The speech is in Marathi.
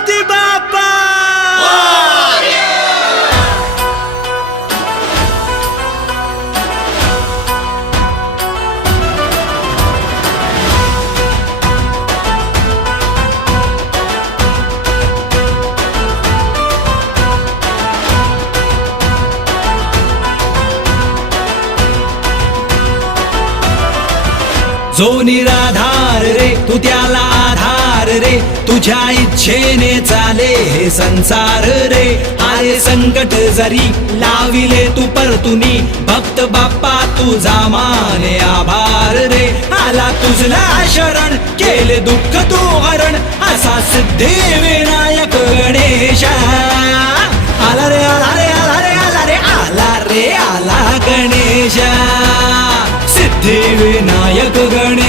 गणपती बाप्पा जो निराधार रे तू त्याला आधार रे तुझ्या इच्छेने चाले हे संसार रे आले संकट जरी लाविले तू परतुनी भक्त बाप्पा तुझा माने आभार रे आला तुझला शरण केले दुःख तू हरण असा सिद्धी विनायक गणेशा आला रे आला रे आला रे आला रे आला रे आला गणेशा सिद्धिविनायक गणेश